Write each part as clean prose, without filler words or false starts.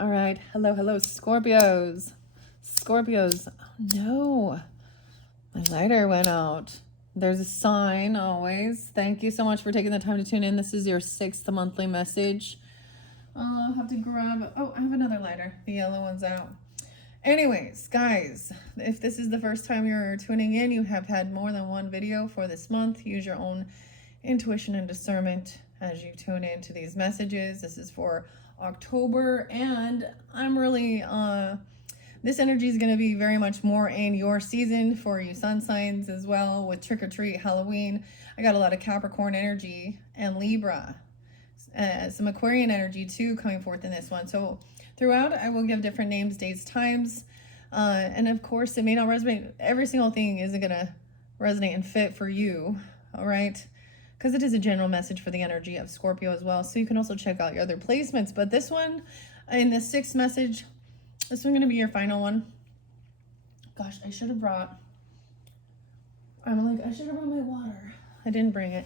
All right. Hello, hello, Scorpios. Scorpios. Oh, no. My lighter went out. There's a sign always. Thank you so much for taking the time to tune in. This is your 6th monthly message. I'll have to grab... Oh, I have another lighter. The yellow one's out. Anyways, guys, if this is the first time you're tuning in, you have had more than one video for this month. Use your own intuition and discernment as you tune into these messages. This is for October, and I'm really this energy is going to be very much more in your season for you sun signs as well, with trick or treat, Halloween. I got a lot of Capricorn energy and Libra, some Aquarian energy too coming forth in this one. So throughout, I will give different names, dates, times, and of course it may not resonate. Every single thing isn't going to resonate and fit for you, all right? Because it is a general message for the energy of Scorpio as well. So you can also check out your other placements. But this one, in the 6th message, this one's going to be your final one. Gosh, I should have brought... I should have brought my water. I didn't bring it.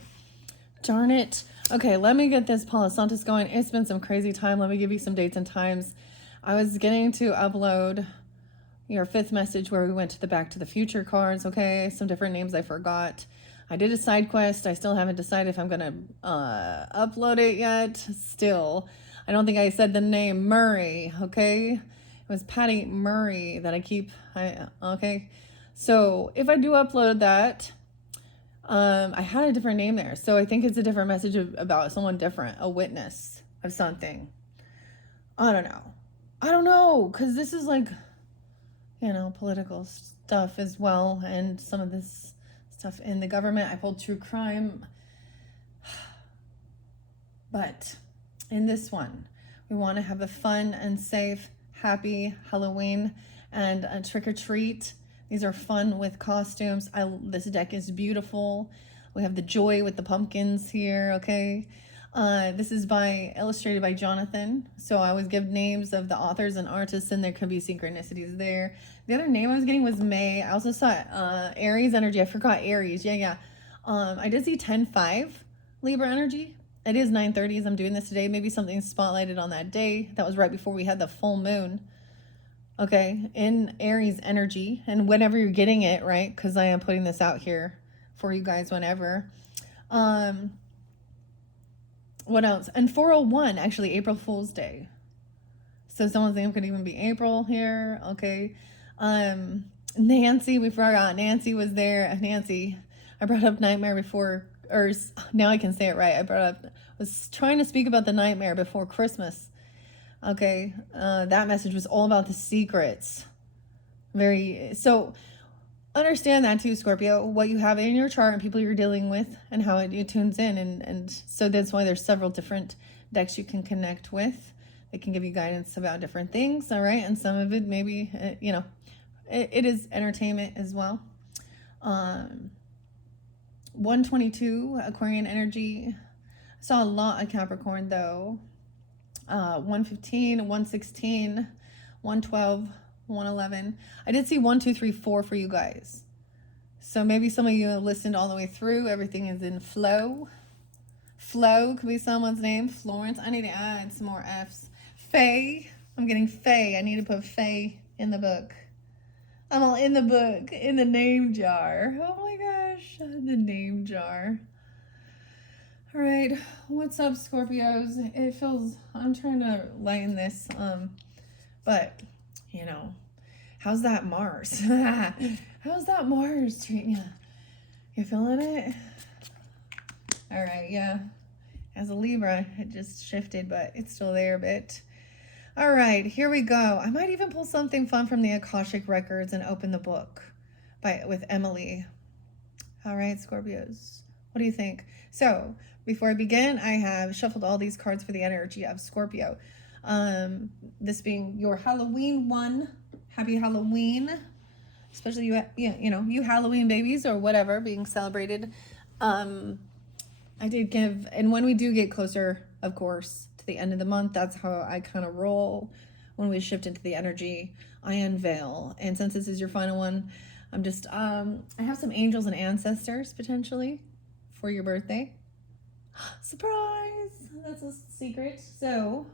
Darn it. Okay, let me get this Palo Santos going. It's been some crazy time. Let me give you some dates and times. I was getting to upload your 5th message where we went to the Back to the Future cards, okay? Some different names I forgot. I did a side quest. I still haven't decided if I'm going to upload it yet. Still, I don't think I said the name Murray, okay? It was Patty Murray that I keep, okay? So if I do upload that, I had a different name there. So I think it's a different message about someone different, a witness of something. I don't know, because this is like, political stuff as well, and some of this stuff in the government. I pulled true crime. But in this one, we want to have a fun and safe, happy Halloween and a trick or treat. These are fun with costumes. This deck is beautiful. We have the joy with the pumpkins here, okay? This is illustrated by Jonathan. So I always give names of the authors and artists, and there could be synchronicities there. The other name I was getting was May. I also saw Aries energy. I forgot Aries. Yeah. I did see 10-5 Libra energy. It is 9:30 as I'm doing this today. Maybe something spotlighted on that day. That was right before we had the full moon. Okay, in Aries energy. And whenever you're getting it, right? Because I am putting this out here for you guys whenever. What else? And 401, actually, April Fool's Day. So someone's name could even be April here. Okay. Nancy, we forgot. Nancy was there. Nancy, I brought up nightmare before, or now I can say it right. Was trying to speak about the nightmare before Christmas. Okay. That message was all about the secrets. So understand that too, Scorpio, what you have in your chart and people you're dealing with and how it tunes in. And so that's why there's several different decks you can connect with. They can give you guidance about different things, all right? And some of it maybe, it is entertainment as well. 122, Aquarian energy. I saw a lot of Capricorn though. 115, 116, 112, 111. I did see 1, 2, 3, 4 for you guys. So maybe some of you listened all the way through. Everything is in flow. Flo could be someone's name. Florence. I need to add some more F's. Faye. I'm getting Faye. I need to put Faye in the book. I'm all in the book, in the name jar. Oh my gosh, the name jar. All right, what's up, Scorpios? I'm trying to lighten this, but, how's that Mars? How's that Mars treating you? You feeling it? All right, yeah. As a Libra, it just shifted, but it's still there a bit. All right, here we go. I might even pull something fun from the Akashic Records and open the book with Emily. All right, Scorpios, what do you think? So before I begin, I have shuffled all these cards for the energy of Scorpio. This being your Halloween one. Happy Halloween, especially you Halloween babies or whatever being celebrated. I did give, and when we do get closer, of course, to the end of the month, that's how I kind of roll. When we shift into the energy, I unveil. And since this is your final one, I'm just, I have some angels and ancestors potentially for your birthday. Surprise! That's a secret. So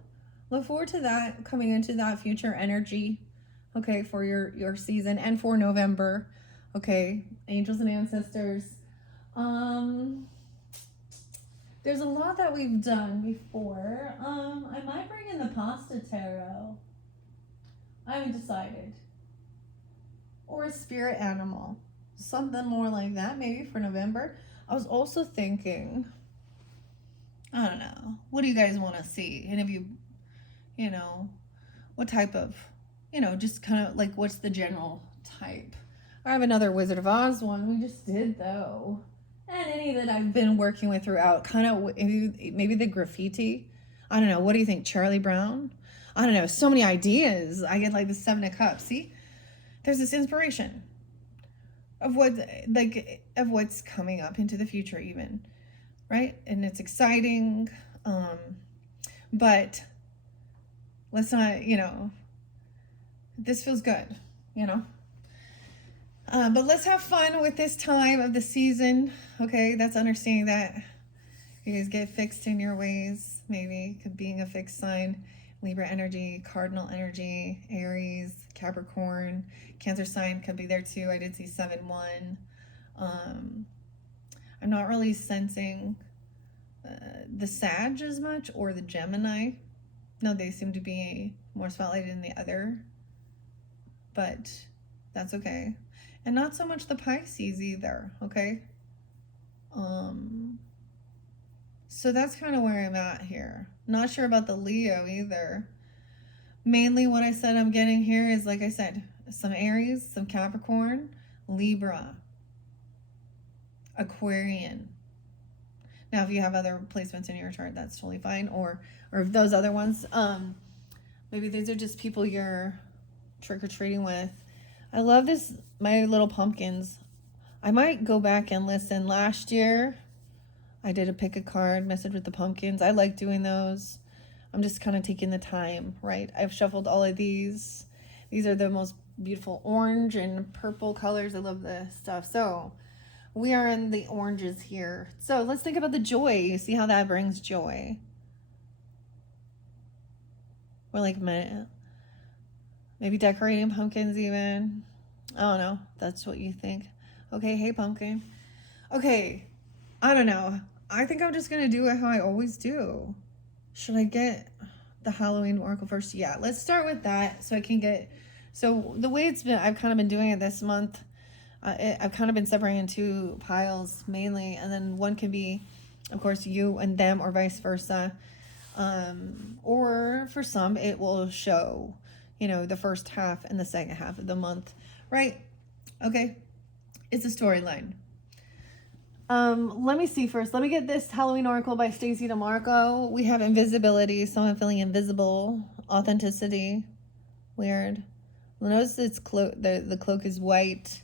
look forward to that, coming into that future energy, okay, for your season and for November, okay, angels and ancestors. There's a lot that we've done before. I might bring in the pasta tarot. I haven't decided. Or a spirit animal, something more like that, maybe for November. I was also thinking, I don't know, what do you guys want to see? And if you know, what type of, just kind of like, what's the general type? I have another Wizard of Oz one we just did, though. And any that I've been working with throughout, kind of maybe the graffiti. I don't know. What do you think, Charlie Brown? I don't know. So many ideas. I get like the Seven of Cups. See, there's this inspiration of what's coming up into the future, even, right? And it's exciting. But let's not, this feels good, but let's have fun with this time of the season. Okay, that's understanding that you guys get fixed in your ways, maybe being a fixed sign. Libra energy, Cardinal energy, Aries, Capricorn, Cancer sign could be there too. I did see 7-1. I'm not really sensing the Sag as much, or the Gemini. No, they seem to be more spotlighted than the other, but that's okay. And not so much the Pisces either, okay? So that's kind of where I'm at here. Not sure about the Leo either. Mainly what I said I'm getting here is, like I said, some Aries, some Capricorn, Libra, Aquarian. Now, if you have other placements in your chart, that's totally fine. Or if those other ones, maybe these are just people you're trick-or-treating with. I love this, my little pumpkins. I might go back and listen. Last year, I did a pick a card message with the pumpkins. I like doing those. I'm just kind of taking the time, right? I've shuffled all of these. These are the most beautiful orange and purple colors. I love this stuff. So we are in the oranges here. So let's think about the joy. You see how that brings joy? We're like, maybe decorating pumpkins even. I don't know. That's what you think. Okay, hey pumpkin. Okay, I don't know. I think I'm just going to do it how I always do. Should I get the Halloween Oracle first? Yeah, let's start with that so I can get... So the way it's been, I've kind of been doing it this month. I've kind of been separating into piles mainly. And then one can be, of course, you and them, or vice versa. Or for some, it will show, the first half and the second half of the month, right? Okay, it's a storyline. Let me see first. Let me get this Halloween Oracle by Stacey DeMarco. We have invisibility, so I'm feeling invisible. Authenticity, weird. Notice it's the cloak is white.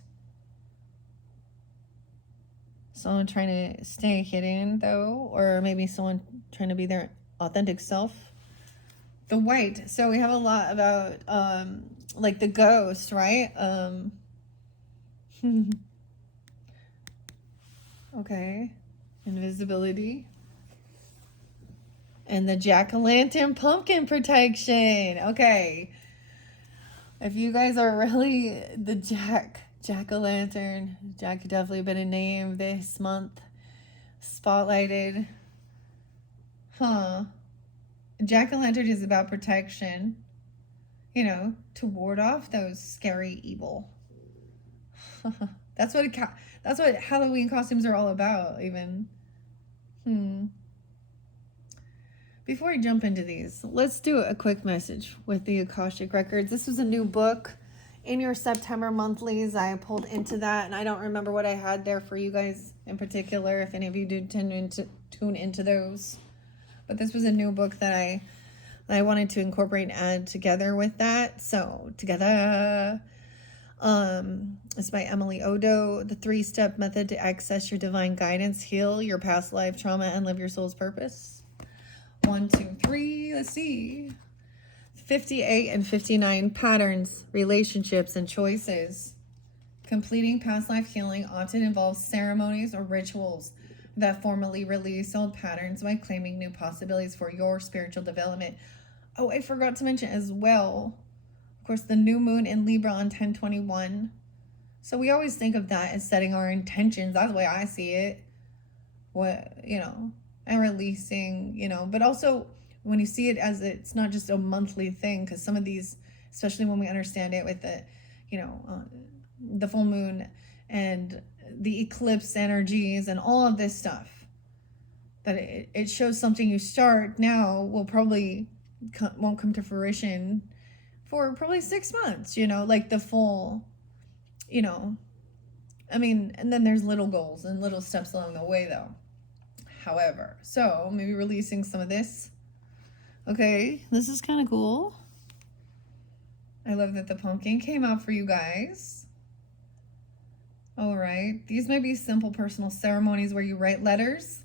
Someone trying to stay hidden though, or maybe someone trying to be their authentic self. The white. So we have a lot about like the ghost, right? Okay. Invisibility. And the jack-o'-lantern pumpkin protection. Okay. If you guys are really the jack-o'-lantern, Jack could definitely been a name this month. Spotlighted. Jack-o'-lantern is about protection, to ward off those scary evil. That's what Halloween costumes are all about, even. Before I jump into these, let's do a quick message with the Akashic Records. This was a new book in your September monthlies. I pulled into that, and I don't remember what I had there for you guys in particular, if any of you do tune into those. But this was a new book that I wanted to incorporate and add together with that. So, together. It's by Emily Odo. The 3-step method to access your divine guidance, heal your past life trauma, and live your soul's purpose. 1, 2, 3. Let's see. 58 and 59 patterns, relationships, and choices. Completing past life healing often involves ceremonies or rituals that formally release old patterns by claiming new possibilities for your spiritual development. Oh, I forgot to mention as well, of course, the new moon in Libra on 10/21. So we always think of that as setting our intentions. That's the way I see it. What, and releasing, but also when you see it as it's not just a monthly thing, because some of these, especially when we understand it with the full moon and the eclipse energies and all of this stuff, that it shows something you start now won't come to fruition for probably 6 months, like the full, and then there's little goals and little steps along the way though. However, so maybe releasing some of this. Okay, this is kind of cool. I love that the pumpkin came out for you guys. All right, these may be simple personal ceremonies where you write letters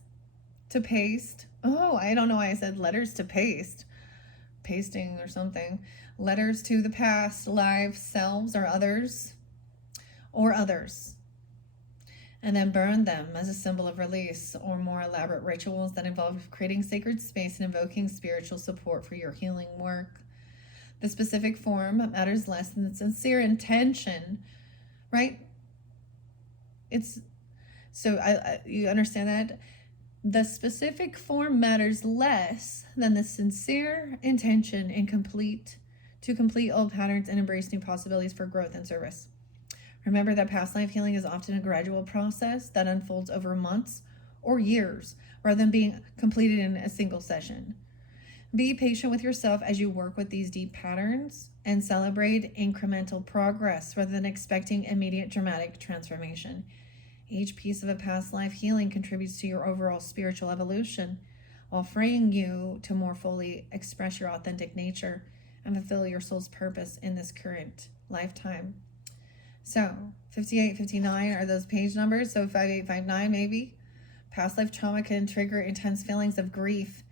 to paste. Oh, I don't know why I said letters to paste. Pasting or something. Letters to the past life selves or others. And then burn them as a symbol of release, or more elaborate rituals that involve creating sacred space and invoking spiritual support for your healing work. The specific form matters less than the sincere intention, right? You understand that? The specific form matters less than the sincere intention to complete old patterns and embrace new possibilities for growth and service. Remember that past life healing is often a gradual process that unfolds over months or years rather than being completed in a single session. Be patient with yourself as you work with these deep patterns and celebrate incremental progress rather than expecting immediate dramatic transformation. Each piece of a past life healing contributes to your overall spiritual evolution while freeing you to more fully express your authentic nature and fulfill your soul's purpose in this current lifetime. So 58, 59 are those page numbers. So 5859 maybe. Past life trauma can trigger intense feelings of grief,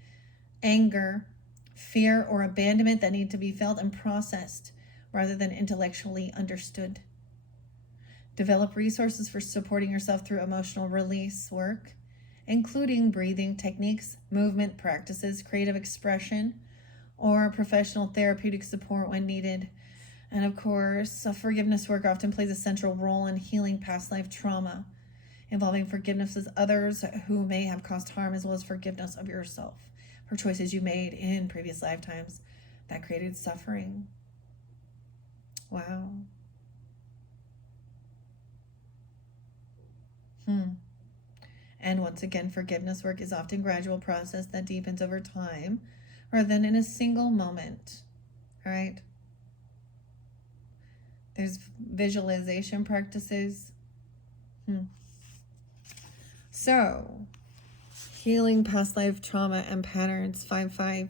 anger, fear, or abandonment that need to be felt and processed rather than intellectually understood. Develop resources for supporting yourself through emotional release work, including breathing techniques, movement practices, creative expression, or professional therapeutic support when needed. And of course, forgiveness work often plays a central role in healing past life trauma, involving forgiveness of others who may have caused harm, as well as forgiveness of yourself for choices you made in previous lifetimes that created suffering. Wow. And once again, forgiveness work is often a gradual process that deepens over time rather than in a single moment. All right? There's visualization practices. So, healing past life trauma and patterns, 5/5.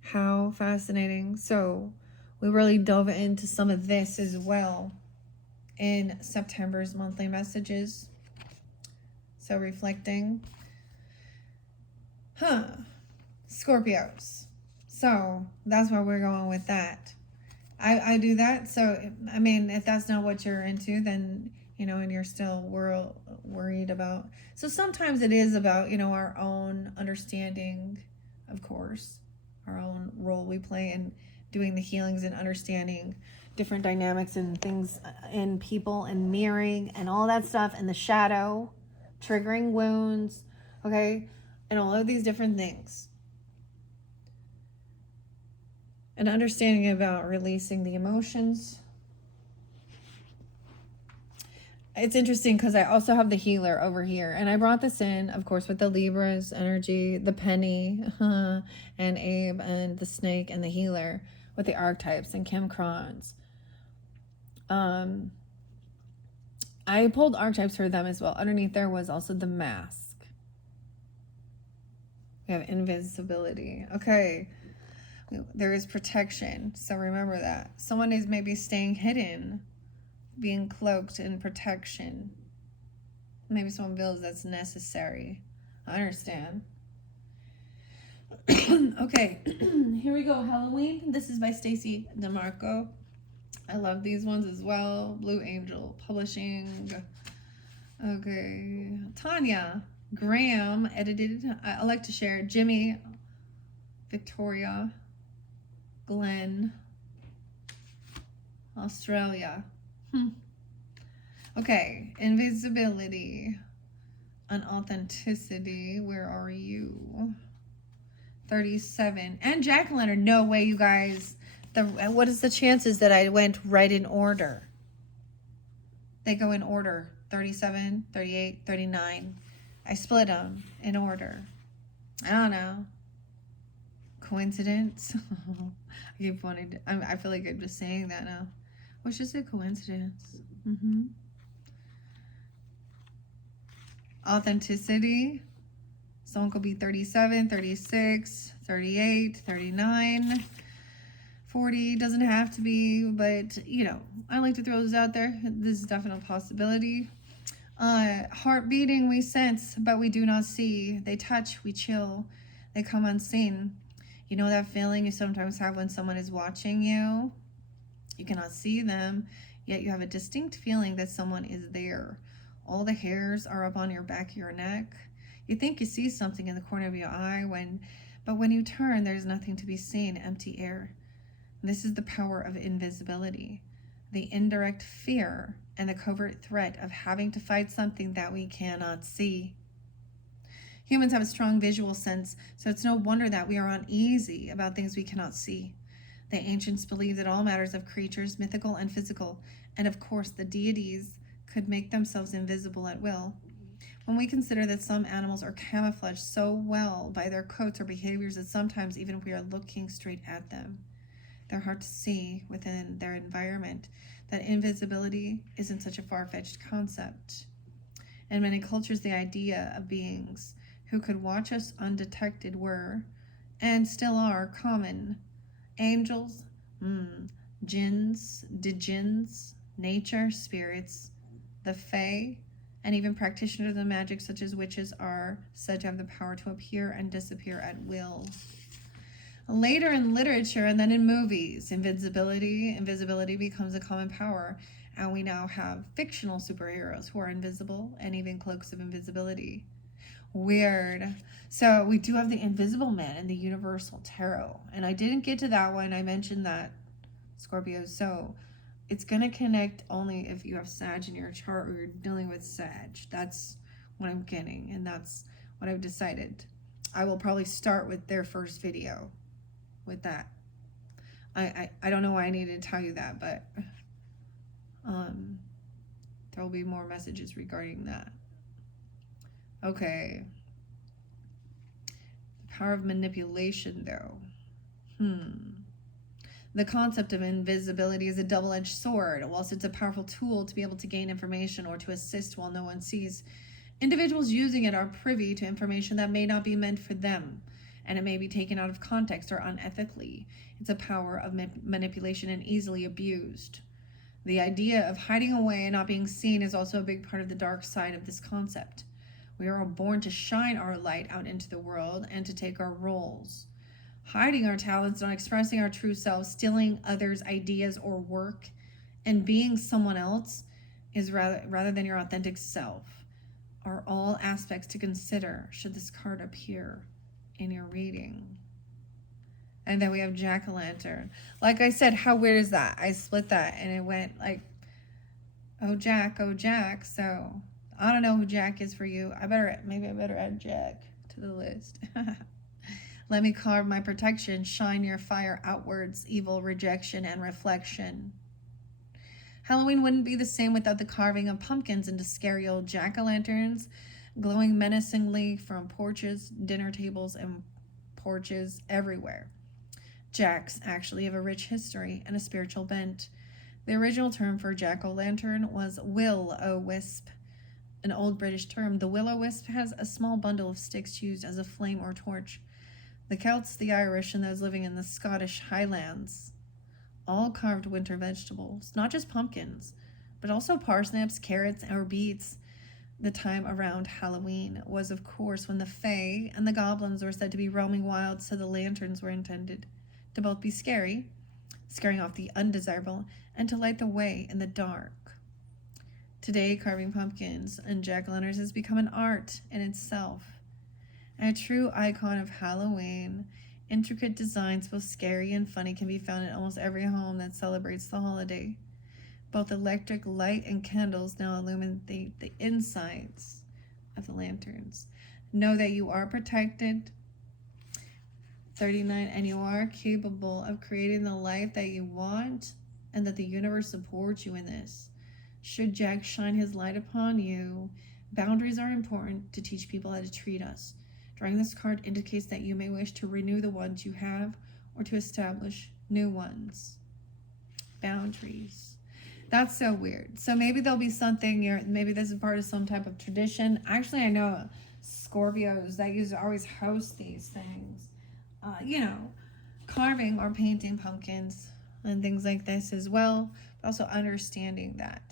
How fascinating. So, we really dove into some of this as well in September's monthly messages. So, reflecting. Scorpios. So, that's where we're going with that. I do that. So, I mean, if that's not what you're into, then, and you're still worried about. So sometimes it is about, our own understanding, of course, our own role we play in doing the healings and understanding different dynamics and things in people and mirroring and all that stuff, and the shadow, triggering wounds, okay, and all of these different things. And understanding about releasing the emotions. It's interesting because I also have the healer over here. And I brought this in, of course, with the Libra's energy, the penny, and Abe, and the snake, and the healer, with the archetypes, and Kim Kron's. I pulled archetypes for them as well. Underneath there was also the mask. We have invisibility. Okay. There is protection, so remember that. Someone is maybe staying hidden, being cloaked in protection. Maybe someone feels that's necessary. I understand. Okay, here we go. Halloween. This is by Stacey DeMarco. I love these ones as well. Blue Angel Publishing. Okay, Tanya Graham edited. I like to share. Jimmy Victoria, Glen, Australia. Okay, invisibility, unauthenticity. Where are you? 37. And jack-o'-lantern. No way, you guys. What is the chances that I went right in order? They go in order. 37, 38, 39. I split them in order. I don't know. Coincidence? I keep wanting to, I feel like I'm just saying that now. Well, it's just a coincidence. Authenticity. Someone could be 37, 36, 38, 39, 40. Doesn't have to be, but, you know, I like to throw those out there. This is definitely a possibility. Heart beating, we sense, but we do not see. They touch, we chill. They come unseen. You know that feeling you sometimes have when someone is watching you? You cannot see them, yet you have a distinct feeling that someone is there. All the hairs are up on your back of your neck. You think you see something in the corner of your eye, but when you turn, there's nothing to be seen, empty air. This is the power of invisibility, the indirect fear and the covert threat of having to fight something that we cannot see. Humans have a strong visual sense, so it's no wonder that we are uneasy about things we cannot see. The ancients believed that all matters of creatures, mythical and physical, and of course the deities, could make themselves invisible at will. When we consider that some animals are camouflaged so well by their coats or behaviors that sometimes even if we are looking straight at them, they're hard to see within their environment, that invisibility isn't such a far-fetched concept. In many cultures, the idea of beings who could watch us undetected were, and still are, common. Angels, jinns, djinns, nature, spirits, the fae, and even practitioners of the magic such as witches are said to have the power to appear and disappear at will. Later in literature and then in movies, invisibility becomes a common power, and we now have fictional superheroes who are invisible and even cloaks of invisibility. Weird. So we do have the Invisible Man in the Universal Tarot, and I didn't get to that one. I mentioned that, Scorpio. So it's going to connect only if you have Sag in your chart or you're dealing with Sag. That's what I'm getting, and that's what I've decided. I will probably start with their first video with that. I don't know why I needed to tell you that, but there will be more messages regarding that. Okay. The power of manipulation, though. The concept of invisibility is a double-edged sword. Whilst it's a powerful tool to be able to gain information or to assist while no one sees, individuals using it are privy to information that may not be meant for them, and it may be taken out of context or unethically. It's a power of manipulation and easily abused. The idea of hiding away and not being seen is also a big part of the dark side of this concept. We are all born to shine our light out into the world and to take our roles. Hiding our talents, not expressing our true selves, stealing others' ideas or work, and being someone else is rather than your authentic self are all aspects to consider should this card appear in your reading. And then we have Jack-o'-lantern. Like I said, how weird is that? I split that and it went like, oh Jack, oh Jack. So I don't know who Jack is for you. Maybe I better add Jack to the list. Let me carve my protection, shine your fire outwards, evil, rejection, and reflection. Halloween wouldn't be the same without the carving of pumpkins into scary old jack-o'-lanterns, glowing menacingly from porches, dinner tables, and porches everywhere. Jacks actually have a rich history and a spiritual bent. The original term for jack-o'-lantern was will-o'-wisp, an old British term. The will-o'-wisp has a small bundle of sticks used as a flame or torch. The Celts, the Irish, and those living in the Scottish Highlands all carved winter vegetables, not just pumpkins, but also parsnips, carrots, or beets. The time around Halloween was, of course, when the Fae and the goblins were said to be roaming wild, so the lanterns were intended to both be scary, scaring off the undesirable, and to light the way in the dark. Today, carving pumpkins and jack-o'-lanterns has become an art in itself. A true icon of Halloween, Intricate designs, both scary and funny, can be found in almost every home that celebrates the holiday. Both electric light and candles now illuminate the insides of the lanterns. Know that you are protected. 39, and you are capable of creating the life that you want, and that the universe supports you in this. Should Jack shine his light upon you, boundaries are important to teach people how to treat us. Drawing this card indicates that you may wish to renew the ones you have or to establish new ones. Boundaries. That's so weird. So maybe there'll be something, maybe this is part of some type of tradition. Actually, I know Scorpios that used to always host these things. Carving or painting pumpkins and things like this as well. Also understanding that.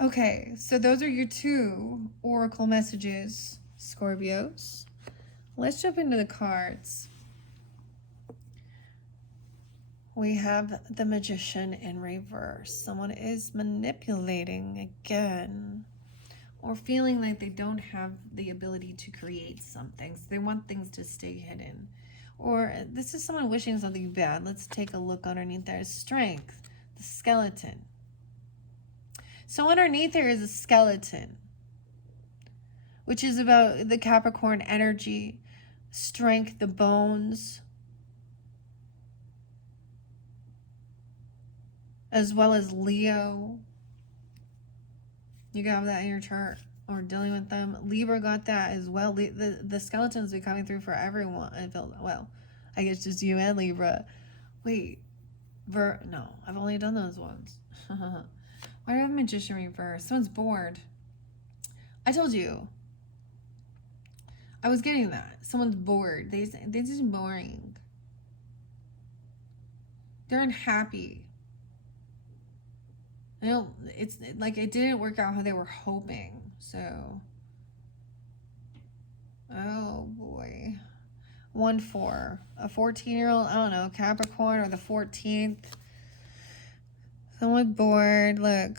Okay, so those are your 2 oracle messages, Scorpios. Let's jump into the cards. We have the Magician in reverse. Someone is manipulating again, or feeling like they don't have the ability to create something. So they want things to stay hidden. Or this is someone wishing something bad. Let's take a look underneath there. Strength, the skeleton. So underneath there is a skeleton, which is about the Capricorn energy, strength, the bones, as well as Leo. You got that in your chart or dealing with them. Libra got that as well. The skeletons be coming through for everyone. I feel, well, I guess just you and Libra. Wait, no, I've only done those ones. Why do I have Magician reverse? Someone's bored. I told you. I was getting that. Someone's bored. They're just boring. They're unhappy. It's like it didn't work out how they were hoping. So, oh boy. 1-4. A 14-year-old, I don't know, Capricorn or the 14th. Someone bored. Look,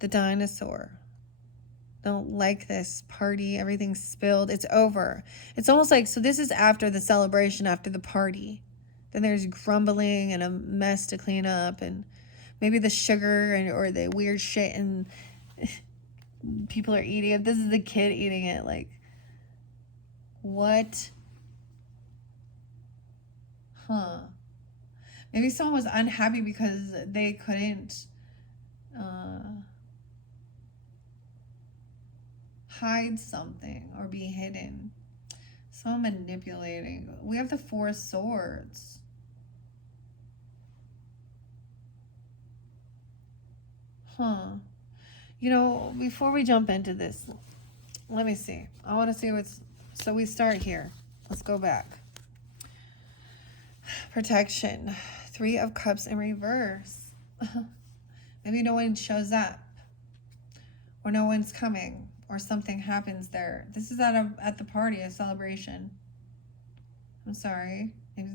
the dinosaur. Don't like this party. Everything's spilled. It's over. It's almost like, so this is after the celebration, after the party. Then there's grumbling and a mess to clean up, and maybe the sugar or the weird shit and people are eating it. This is the kid eating it. Like, what? Maybe someone was unhappy because they couldn't hide something or be hidden. So manipulating. We have the 4 of Swords. Before we jump into this, let me see. I want to see what's... So we start here. Let's go back. Protection. 3 of Cups in reverse. Maybe no one shows up. Or no one's coming. Or something happens there. This is at the party, a celebration. I'm sorry. Maybe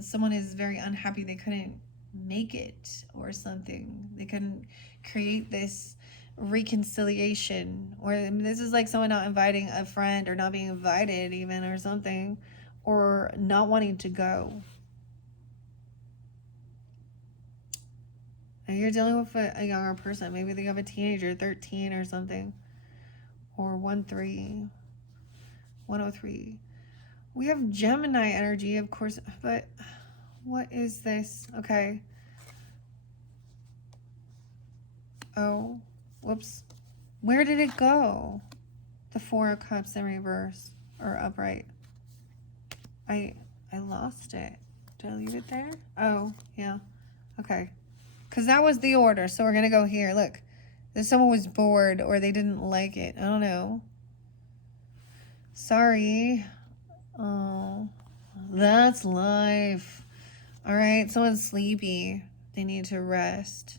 someone is very unhappy they couldn't make it or something. They couldn't create this reconciliation. Or this is like someone not inviting a friend or not being invited even or something. Or not wanting to go. And you're dealing with a younger person. Maybe they have a teenager, 13 or something. Or 1-3. 103. We have Gemini energy, of course. But what is this? Okay. Oh, whoops. Where did it go? The 4 of Cups in reverse. Or upright. I lost it. Did I leave it there? Oh, yeah. Okay. Because that was the order. So we're going to go here. Look. If someone was bored or they didn't like it. I don't know. Sorry. Oh. That's life. All right. Someone's sleepy. They need to rest.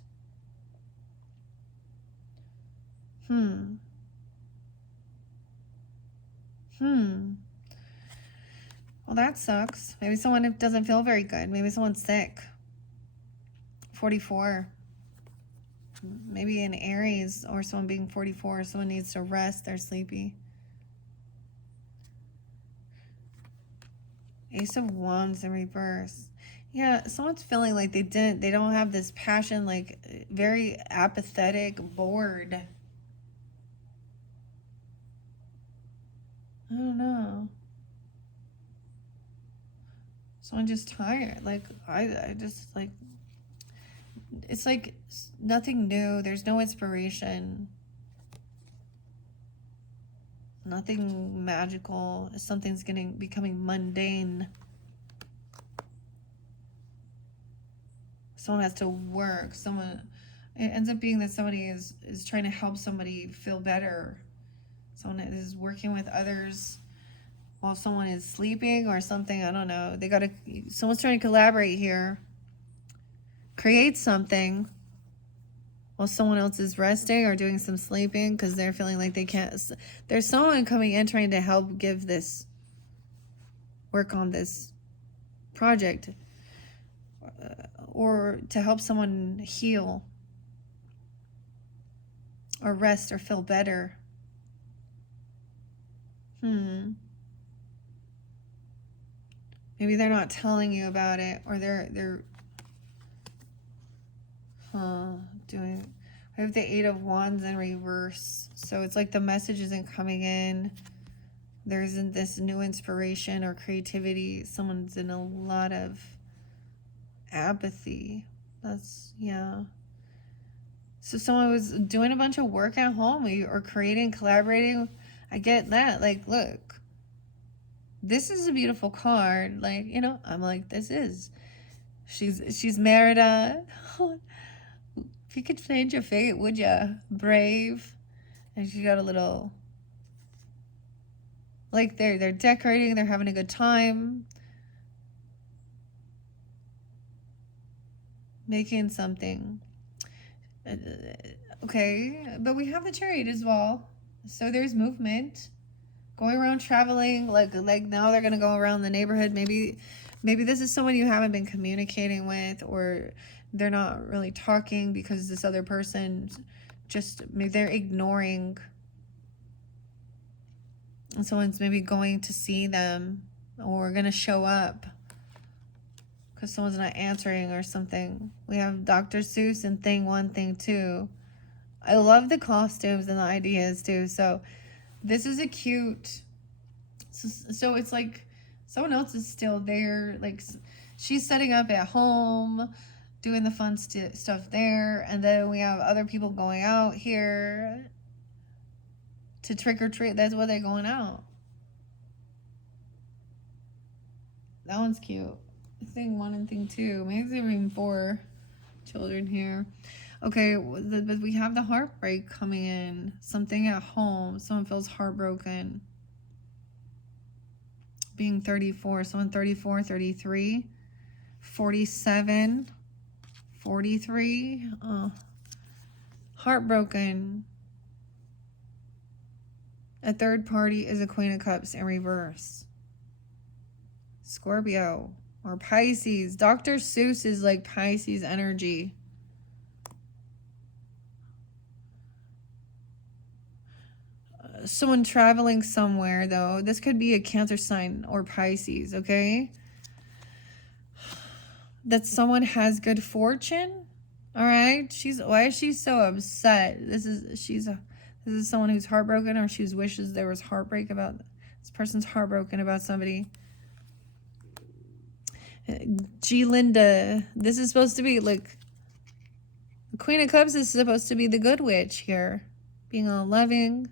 Well, that sucks. Maybe someone doesn't feel very good. Maybe someone's sick. 44. Maybe an Aries or someone being 44. Someone needs to rest. They're sleepy. Ace of Wands in reverse. Yeah, someone's feeling like they don't have this passion, like very apathetic, bored. I don't know. Someone just tired. Like, I just like, it's like nothing new. There's no inspiration. Nothing magical. Something's becoming mundane. Someone has to work. It ends up being that somebody is trying to help somebody feel better. Someone is working with others while someone is sleeping or something. I don't know. Someone's trying to collaborate here. Create something while someone else is resting or doing some sleeping because they're feeling like they can't. There's someone coming in trying to help work on this project, or to help someone heal or rest or feel better. Maybe they're not telling you about it, or they're doing. I have the Eight of Wands in reverse, so it's like the message isn't coming in. There isn't this new inspiration or creativity. Someone's in a lot of apathy. Yeah. So someone was doing a bunch of work at home, or creating, collaborating. I get that. Like, look, this is a beautiful card. Like, I'm like, she's Merida. If you could change your fate, would ya? Brave. And she got a little, like, they're decorating, they're having a good time, making something. Okay, but we have the Chariot as well, so there's movement, going around, traveling. Like now they're gonna go around the neighborhood. Maybe this is someone you haven't been communicating with, or they're not really talking because this other person maybe they're ignoring, and someone's maybe going to see them or gonna show up because someone's not answering or something. We have Dr. Seuss and Thing 1, Thing 2. I love the costumes and the ideas too. So this is a cute. So it's like someone else is still there. Like, she's setting up at home, doing the fun stuff there. And then we have other people going out here to trick or treat. That's why they're going out. That one's cute. Thing 1 and Thing 2. Maybe there are even 4 children here. Okay, but we have the heartbreak coming in. Something at home. Someone feels heartbroken. Being 34. Someone 34, 33, 47, 43. Heartbroken. A third party is a Queen of Cups in reverse. Scorpio or Pisces. Dr. Seuss is like Pisces energy. Someone traveling somewhere, though. This could be a Cancer sign or Pisces, okay? That someone has good fortune. All right? Why is she so upset? This is someone who's heartbroken, or she wishes there was heartbreak about this person's heartbroken about somebody. G. Linda. This is supposed to be like the Queen of Cups is supposed to be the good witch here, being all loving.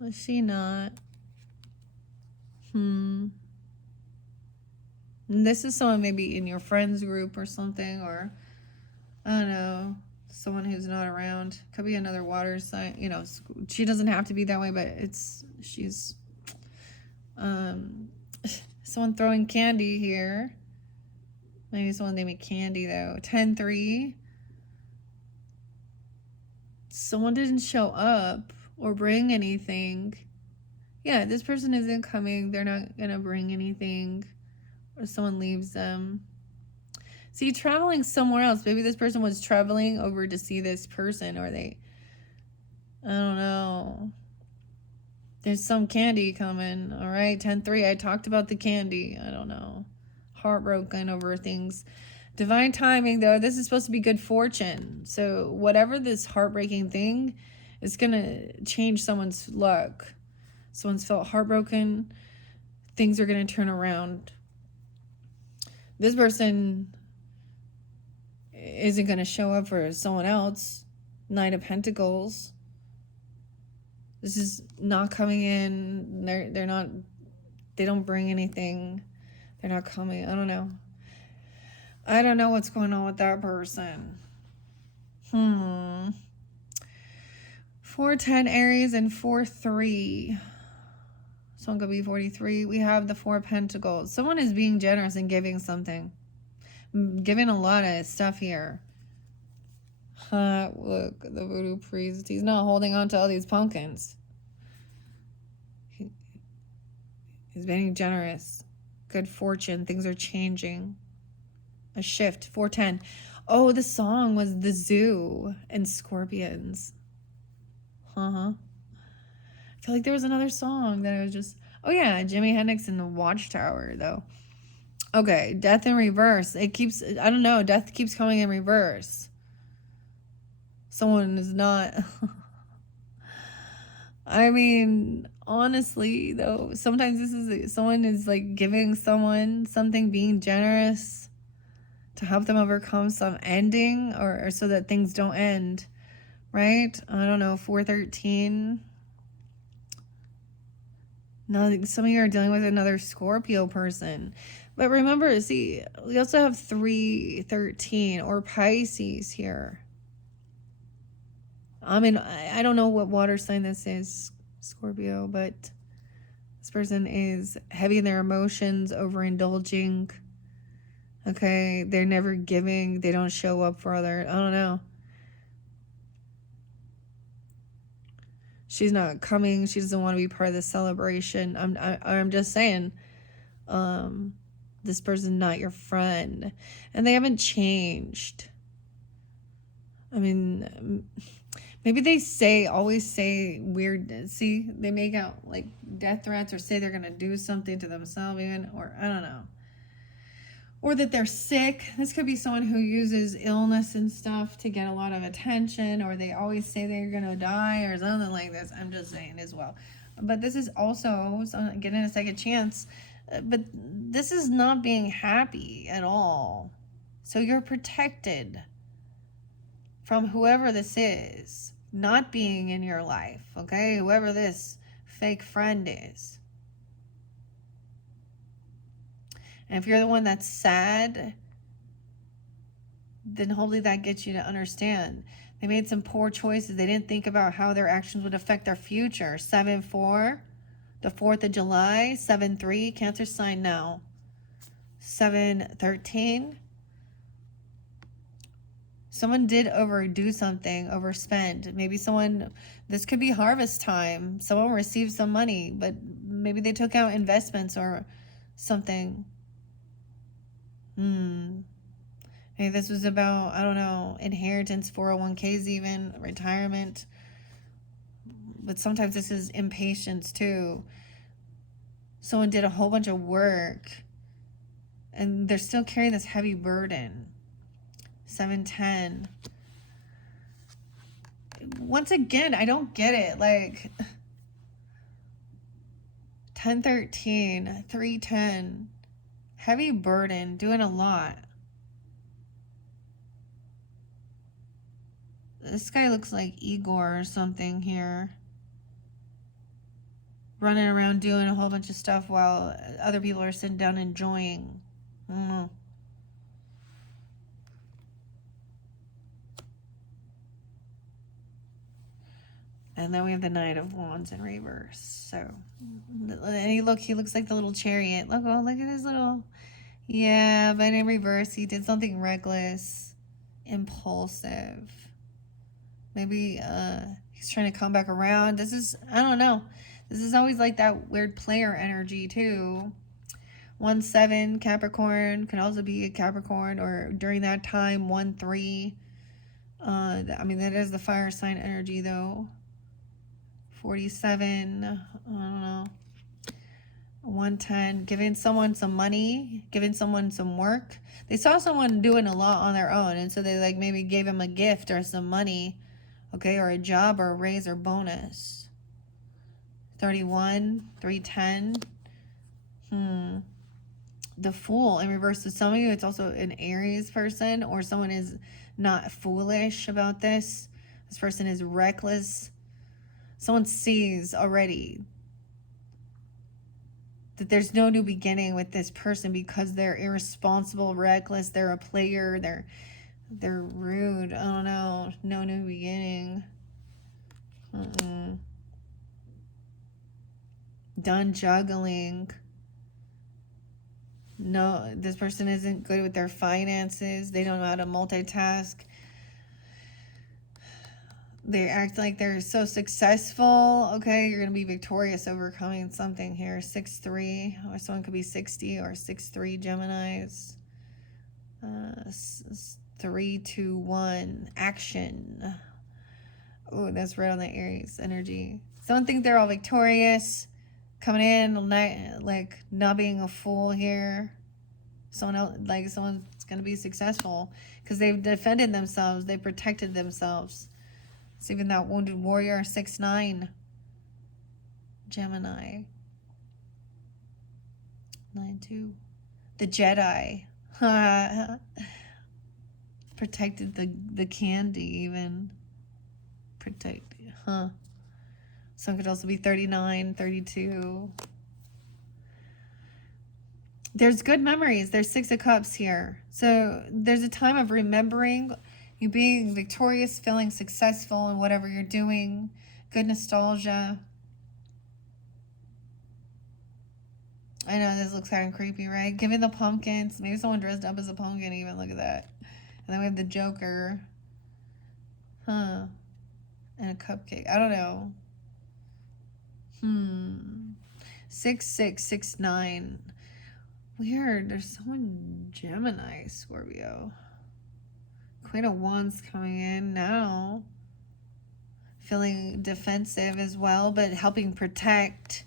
Was she not? This is someone maybe in your friends group or something, or I don't know, someone who's not around. Could be another water sign. She doesn't have to be that way, but she's someone throwing candy here. Maybe someone named Candy, though. 10-3. Someone didn't show up or bring anything. Yeah, this person isn't coming. They're not gonna bring anything, or someone leaves them. See, traveling somewhere else. Maybe this person was traveling over to see this person, or I don't know. There's some candy coming. All right, 10-3. I talked about the candy. I don't know. Heartbroken over things. Divine timing, though. This is supposed to be good fortune. So whatever this heartbreaking thing is going to change someone's luck. Someone's felt heartbroken. Things are going to turn around. This person isn't going to show up for someone else. Knight of Pentacles. This is not coming in. They're not, they don't bring anything. They're not coming. I don't know. I don't know what's going on with that person. 4-10 Aries and 4-3. Someone could be 43. We have the 4 of Pentacles. Someone is being generous and giving something. Giving a lot of stuff here. Look, the voodoo priest. He's not holding on to all these pumpkins. He's being generous. Good fortune. Things are changing. A shift. 4-10. Oh, the song was The Zoo and Scorpions. I feel like there was another song that I was just... Oh, yeah. Jimi Hendrix and the Watchtower, though. Okay. Death in reverse. It keeps... I don't know. Death keeps coming in reverse. Someone is not... I mean, honestly, though, sometimes this is... Someone is, like, giving someone something, being generous to help them overcome some ending or so that things don't end, right? I don't know, 4-13. No, some of you are dealing with another Scorpio person. But remember, see, we also have 3-13 or Pisces here. I mean, I don't know what water sign this is, Scorpio, but this person is heavy in their emotions, overindulging. Okay, they're never giving. They don't show up for other. I don't know. She's not coming. She doesn't want to be part of the celebration. I'm just saying, this person's not your friend, and they haven't changed. I mean, maybe they always say weird. See, they make out like death threats or say they're gonna do something to themselves, even, or I don't know. Or that they're sick. This could be someone who uses illness and stuff to get a lot of attention, or they always say they're going to die or something like this. I'm just saying as well. But this is also getting a second chance. But this is not being happy at all. So you're protected from whoever this is not being in your life, okay? Whoever this fake friend is. And if you're the one that's sad, then hopefully that gets you to understand. They made some poor choices. They didn't think about how their actions would affect their future. 7-4, the 4th of July. 7-3, Cancer sign now. 7-13. Someone did overdo something, overspend. Maybe this could be harvest time. Someone received some money, but maybe they took out investments or something. Maybe this was about, I don't know, inheritance, 401ks even, retirement. But sometimes this is impatience too. Someone did a whole bunch of work and they're still carrying this heavy burden. 7-10. Once again, I don't get it. Like 10-13, 3-10. Heavy burden, doing a lot. This guy looks like Igor or something here. Running around doing a whole bunch of stuff while other people are sitting down enjoying. And then we have the Knight of Wands in reverse. So, and he looks like the little chariot. Look at his little... Yeah, but in reverse, he did something reckless, impulsive. Maybe he's trying to come back around. This is, I don't know. This is always like that weird player energy too. 1-7 Capricorn can also be a Capricorn, or during that time 1-3. I mean, that is the fire sign energy though. 47, I don't know. 110, giving someone some money, giving someone some work. They saw someone doing a lot on their own, and so they like maybe gave him a gift or some money, okay, or a job or a raise or bonus. 31, 310. The Fool in reverse. So some of you, it's also an Aries person, or someone is not foolish about this. This person is reckless. Someone sees already that there's no new beginning with this person because they're irresponsible, reckless, they're a player, they're rude. I don't know. No new beginning. Done juggling. No, this person isn't good with their finances. They don't know how to multitask. They act like they're so successful. Okay, you're going to be victorious overcoming something here. 6-3, or someone could be 60 or 6-3 Geminis. 3-2-1, action. Oh, that's right on the Aries energy. Someone think they're all victorious, coming in, like not being a fool here. Someone else, like someone's going to be successful because they've defended themselves. They protected themselves. It's even that wounded warrior, 6-9. Gemini. 9-2. The Jedi. Protected the candy even. Protect. Some could also be 39, 32. There's good memories. There's 6 of Cups here. So there's a time of remembering you being victorious, feeling successful in whatever you're doing. Good nostalgia. I know this looks kind of creepy, right? Giving the pumpkins. Maybe someone dressed up as a pumpkin even. Look at that. And then we have the Joker. And a cupcake. I don't know. 6-6-6-9. Weird. There's someone Gemini, Scorpio. Queen of Wands coming in now. Feeling defensive as well, but helping protect.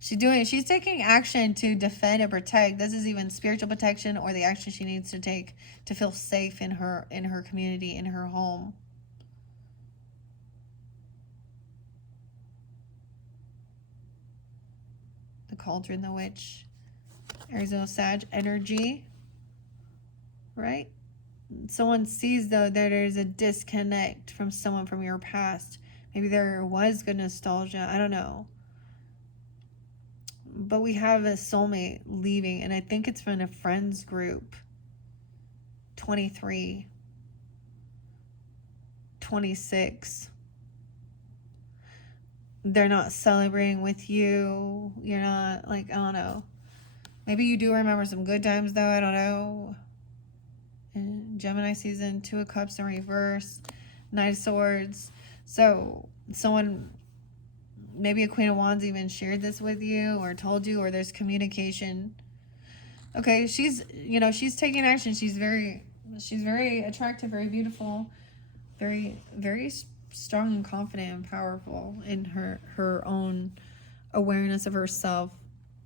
She's taking action to defend and protect. This is even spiritual protection or the action she needs to take to feel safe in her community, in her home. The Cauldron, the Witch. Arizona Sag energy. Right? Someone sees, though, that there's a disconnect from someone from your past. Maybe there was good nostalgia. I don't know. But we have a soulmate leaving, and I think it's from a friends group. 23. 26. They're not celebrating with you. You're not, like, I don't know. Maybe you do remember some good times, though. I don't know. And Gemini season, 2 of Cups in reverse, Knight of Swords. So someone, maybe a Queen of Wands even shared this with you or told you, or there's communication. Okay, she's taking action. She's very attractive, very beautiful, very, very strong and confident and powerful in her own awareness of herself.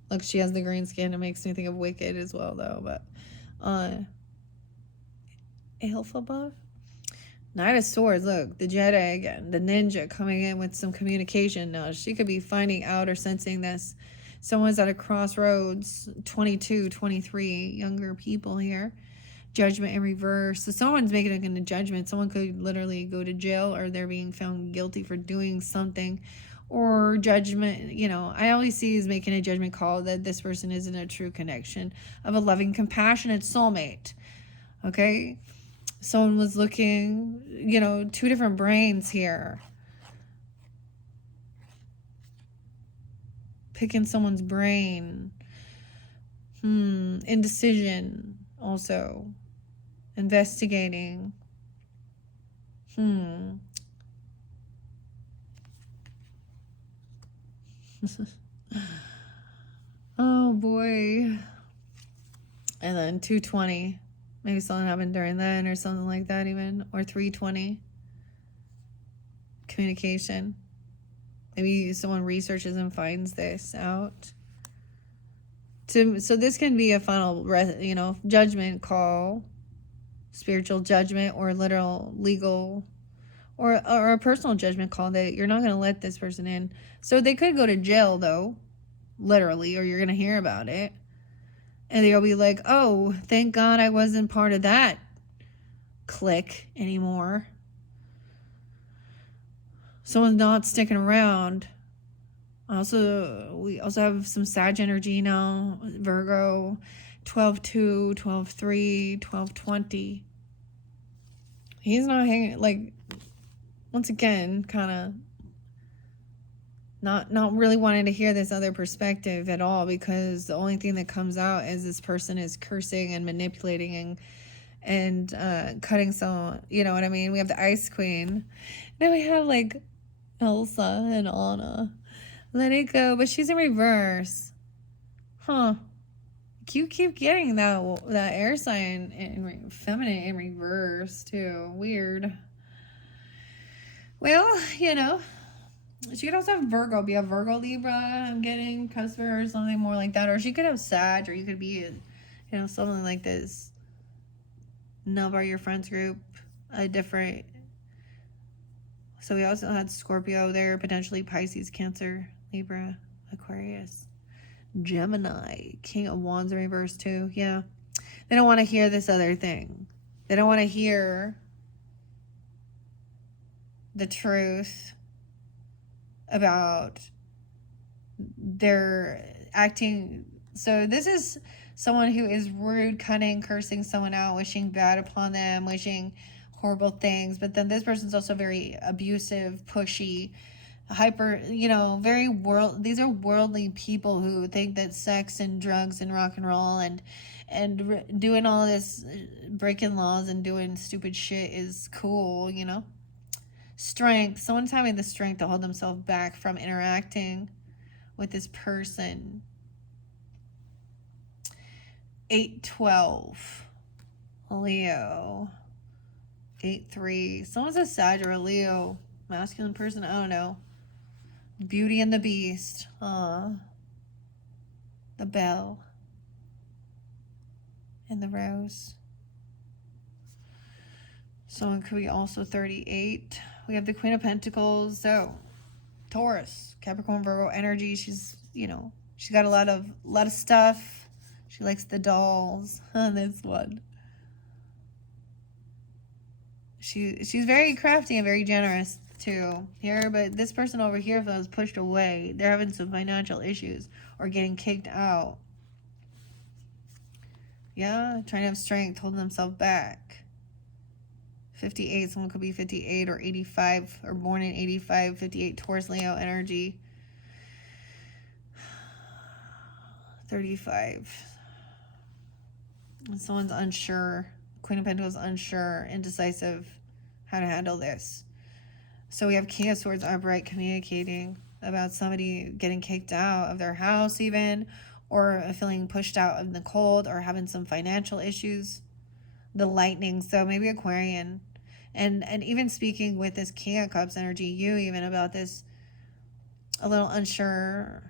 Look, she has the green skin. It makes me think of Wicked as well, though. But Alpha buff. Knight of Swords. Look, the Jedi again. The ninja coming in with some communication. Now, she could be finding out or sensing this. Someone's at a crossroads. 22, 23. Younger people here. Judgment in reverse. So someone's making a judgment. Someone could literally go to jail, or they're being found guilty for doing something. Or judgment, I always see is making a judgment call that this person isn't a true connection of a loving, compassionate soulmate. Okay? Someone was looking, 2 different brains here. Picking someone's brain. Indecision also. Investigating. Oh boy. And then 220. Maybe something happened during then or something like that even. Or 320. Communication. Maybe someone researches and finds this out. So this can be a final, judgment call, spiritual judgment, or literal legal, or a personal judgment call that you're not going to let this person in. So they could go to jail, though, literally, or you're going to hear about it. And they'll be like, oh, thank God I wasn't part of that clique anymore. Someone's not sticking around. We also have some Sag energy now. Virgo, 12-2, 12-3, 12-20. He's not hanging, like, once again, kind of not really wanting to hear this other perspective at all, because the only thing that comes out is this person is cursing and manipulating and cutting someone, you know what I mean? We have the Ice Queen. Then we have, like, Elsa and Anna. Let it go, but she's in reverse. Huh. You keep getting that air sign in feminine in reverse, too. Weird. Well, she could also have Virgo, be a Virgo Libra, I'm getting, Cuspher or something more like that. Or she could have Sag, or you could be, something like this. Number your friends group, a different. So we also had Scorpio there, potentially Pisces, Cancer, Libra, Aquarius, Gemini, King of Wands in reverse too. Yeah. They don't want to hear this other thing. They don't want to hear the truth about their acting. So this is someone who is rude, cutting, cursing someone out, wishing bad upon them, wishing horrible things. But then this person's also very abusive, pushy, hyper, very these are worldly people who think that sex and drugs and rock and roll and doing all this, breaking laws and doing stupid shit is cool, Strength. Someone's having the strength to hold themselves back from interacting with this person. 8-12. Leo. 8-3. Someone's a Sag or a Leo. Masculine person. I don't know. Beauty and the Beast. The Bell. And the Rose. Someone could be also 38. We have the Queen of Pentacles. So, Taurus, Capricorn, Virgo energy. She's, she's got a lot of stuff. She likes the dolls on this one. She's very crafty and very generous too here, but this person over here feels pushed away. They're having some financial issues or getting kicked out. Yeah, trying to have strength, holding themselves back. 58, someone could be 58 or 85, or born in 85, 58, Taurus, Leo energy. 35. Someone's unsure. Queen of Pentacles, unsure, indecisive how to handle this. So we have King of Swords upright, communicating about somebody getting kicked out of their house even, or feeling pushed out in the cold, or having some financial issues. The Lightning, so maybe Aquarian. And even speaking with this King of Cups energy, you even about this, a little unsure.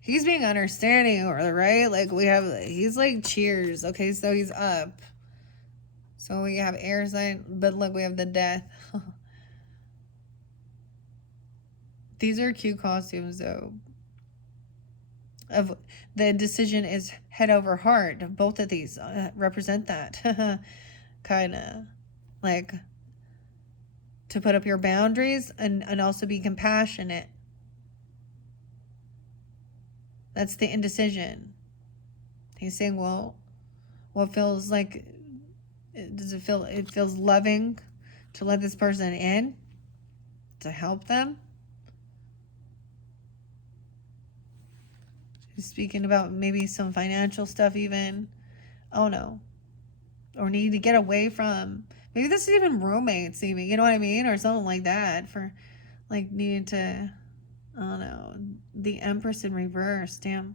He's being understanding, right? Like he's like cheers. Okay, so he's up. So we have air sign, but look, we have the Death. These are cute costumes though. Of the decision is head over heart. Both of these represent that. Kind of like to put up your boundaries and also be compassionate. That's the indecision. He's saying, well, what feels like, it feels loving to let this person in, to help them. He's speaking about maybe some financial stuff even. Oh no. Or need to get away from, maybe this is even roommates even, you know what I mean? Or something like that, for like needing to, I don't know, the Empress in reverse, damn.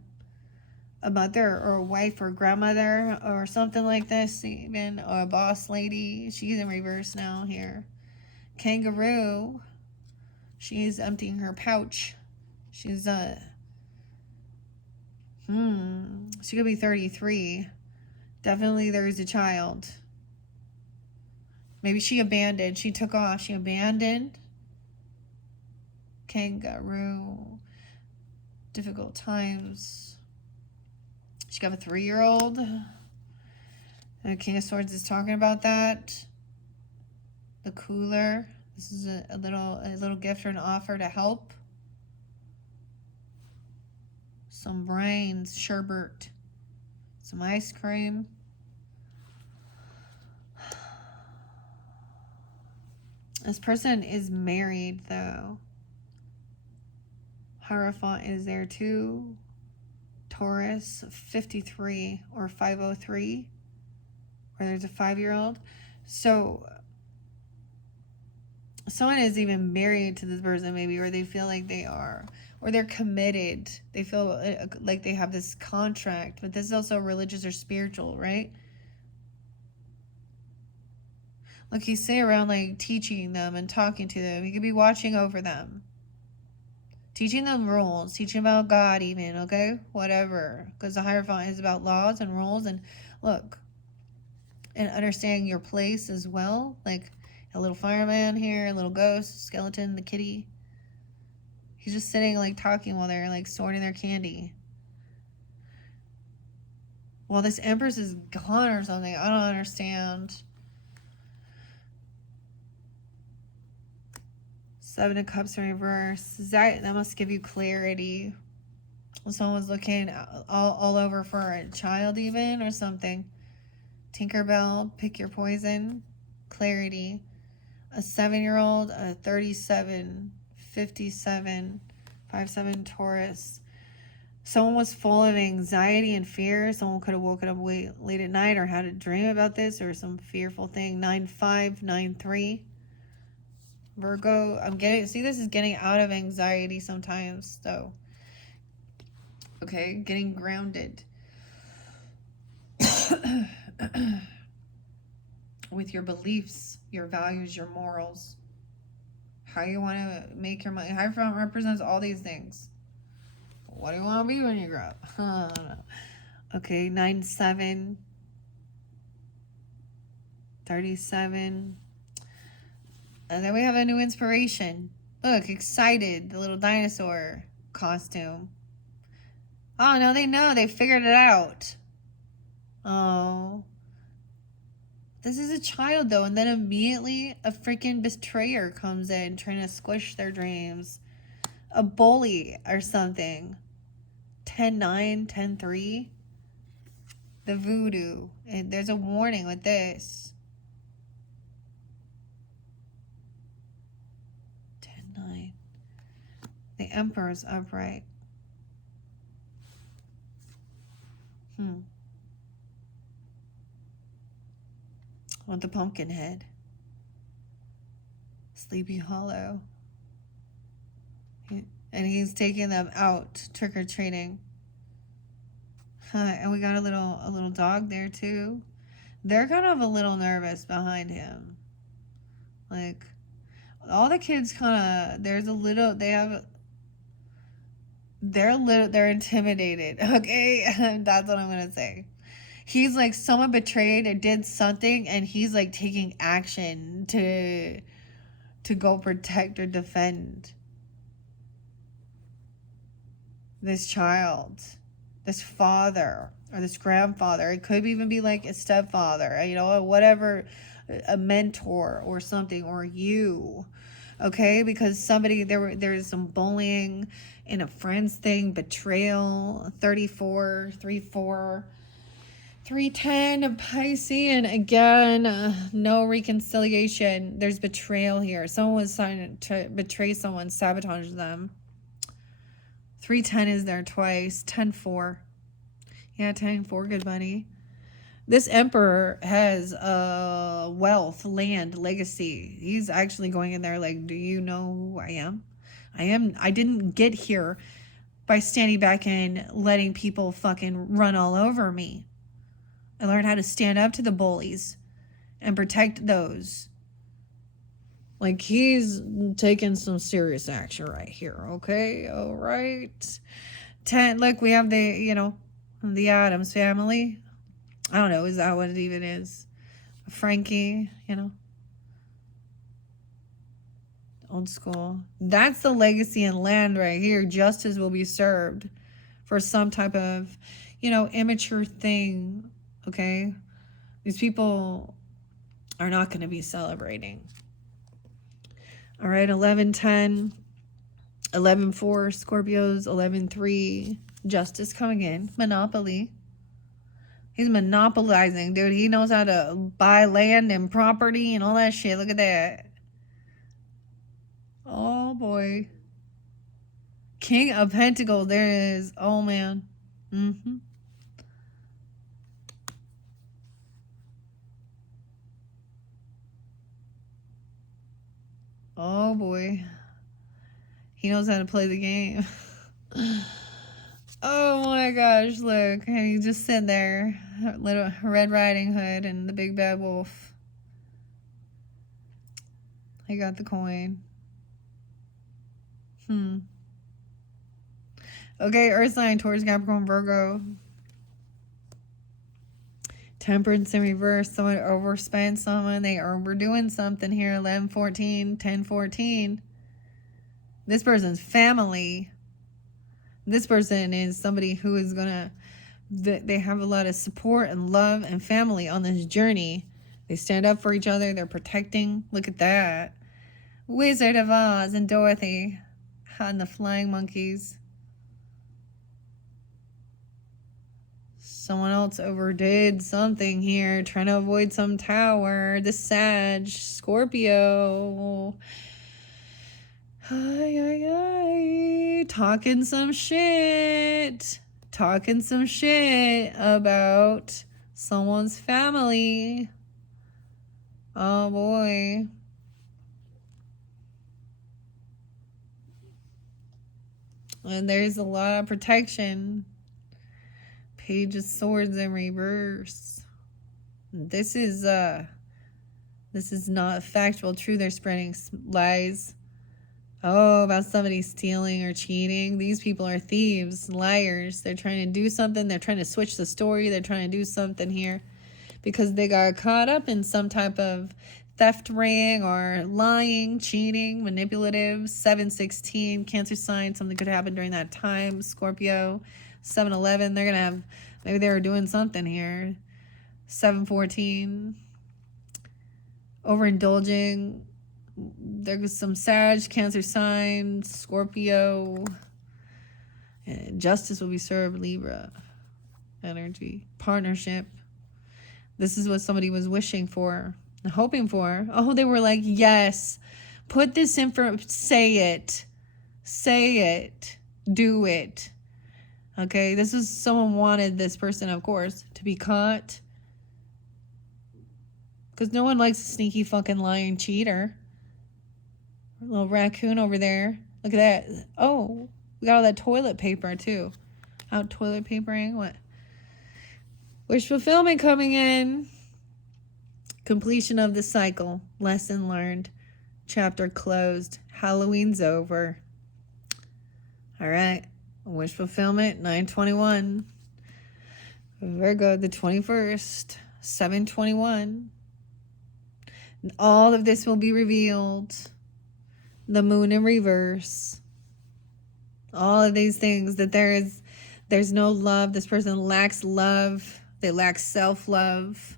a mother or a wife or grandmother or something like this, even, or a boss lady. She's in reverse now here. Kangaroo, she's emptying her pouch. She's she could be 33. Definitely there's a child. Maybe she abandoned. She took off. She abandoned. Kangaroo. Difficult times. She got a 3-year-old. The King of Swords is talking about that. The cooler. This is a little gift or an offer to help. Some brains, sherbet, some ice cream. This person is married though. Hierophant is there too. Taurus, 53 or 503, where there's a 5-year-old. So someone is even married to this person maybe, or they feel like they are, or they're committed. They feel like they have this contract, but this is also religious or spiritual, right? Like he's sitting around like teaching them and talking to them. He could be watching over them. Teaching them rules, teaching about God even, okay? Whatever. Because the Hierophant is about laws and rules and look, and understanding your place as well. Like a little fireman here, a little ghost, skeleton, the kitty. He's just sitting like talking while they're like sorting their candy. Well, this Empress is gone or something. I don't understand. 7 of Cups in reverse. That must give you clarity. Someone's looking all over for a child even or something. Tinkerbell, pick your poison. Clarity. A 7-year-old, a 37, 57, 57 Taurus. Someone was full of anxiety and fear. Someone could have woken up late at night or had a dream about this or some fearful thing. 9-5, 9-3. Virgo, this is getting out of anxiety sometimes, though. Okay, getting grounded. With your beliefs, your values, your morals. How you want to make your money. Hierophant represents all these things. What do you want to be when you grow up? I don't know. Okay, 9-7. 37. And then we have a new inspiration. Look, excited. The little dinosaur costume. Oh, no, they know. They figured it out. Oh. This is a child, though. And then immediately a freaking betrayer comes in trying to squish their dreams. A bully or something. 10-9, 10-3. The voodoo. And there's a warning with this. 10-9. The Emperor's upright. With the pumpkin head. Sleepy Hollow. And he's taking them out trick-or-treating. And we got a little dog there too. They're kind of a little nervous behind him. Like all the kids kind of, there's a little, they're intimidated. Okay. That's what I'm going to say. He's like, someone betrayed or did something and he's like taking action to go protect or defend this child, this father or this grandfather. It could even be like a stepfather, you know, whatever, a mentor or something, or you. Okay, because there's some bullying in a friends thing, betrayal. 34, 3-4, 3-10, a Pisces, and again, no reconciliation. There's betrayal here. Someone was trying to betray someone, sabotage them. 3-10 is there twice. 10-4. Yeah, 10-4, good buddy. This Emperor has wealth, land, legacy. He's actually going in there like, do you know who I am? I didn't get here by standing back and letting people fucking run all over me. I learned how to stand up to the bullies and protect those. Like, he's taking some serious action right here, okay? All right. 10, look, we have the, the Addams family. I don't know, is that what it even is? Frankie, old school. That's the legacy and land right here. Justice will be served for some type of, immature thing, okay? These people are not going to be celebrating. All right, 11-10, 11-4, Scorpios, 11-3, justice coming in. Monopoly. He's monopolizing, dude. He knows how to buy land and property and all that shit. Look at that. Oh, boy. King of Pentacles. There it is. Oh, man. Mm-hmm. Oh, boy. He knows how to play the game. Oh, my gosh. Look. And he's just sitting there. Little Red Riding Hood and the big bad wolf. I got the coin. Okay, Earth sign, Taurus, Capricorn, Virgo. Temperance in reverse. Someone overspent someone. They are overdoing something here. 11-14, 10-14. This person's family. This person is somebody who is gonna, they have a lot of support and love and family on this journey. They stand up for each other. They're protecting. Look at that. Wizard of Oz and Dorothy and the flying monkeys. Someone else overdid something here, trying to avoid some tower. The Sag, Scorpio. Talking some shit. Talking some shit about someone's family. Oh, boy. And there's a lot of protection. Page of Swords in reverse. This is not factual true. They're spreading lies. Oh, about somebody stealing or cheating. These people are thieves, liars. They're trying to do something. They're trying to switch the story. They're trying to do something here because they got caught up in some type of theft ring or lying, cheating, manipulative. 7-16, Cancer sign. Something could happen during that time. Scorpio. 7-11, they're gonna have, maybe they were doing something here. 7-14, overindulging. There's some Sag, Cancer sign, Scorpio. And justice will be served. Libra energy, partnership. This is what somebody was wishing for, hoping for. Oh, they were like, yes, put this in for, say it, do it. Okay, this is someone wanted this person, of course, to be caught. Because no one likes a sneaky fucking lying cheater. Little raccoon over there. Look at that. Oh, we got all that toilet paper, too. Out toilet papering? What? Wish fulfillment coming in. Completion of the cycle. Lesson learned. Chapter closed. Halloween's over. All right. Wish fulfillment, 9/21. Virgo, the 21st, 7/21. All of this will be revealed. The moon in reverse. All of these things that there's no love. This person lacks love. They lack self-love.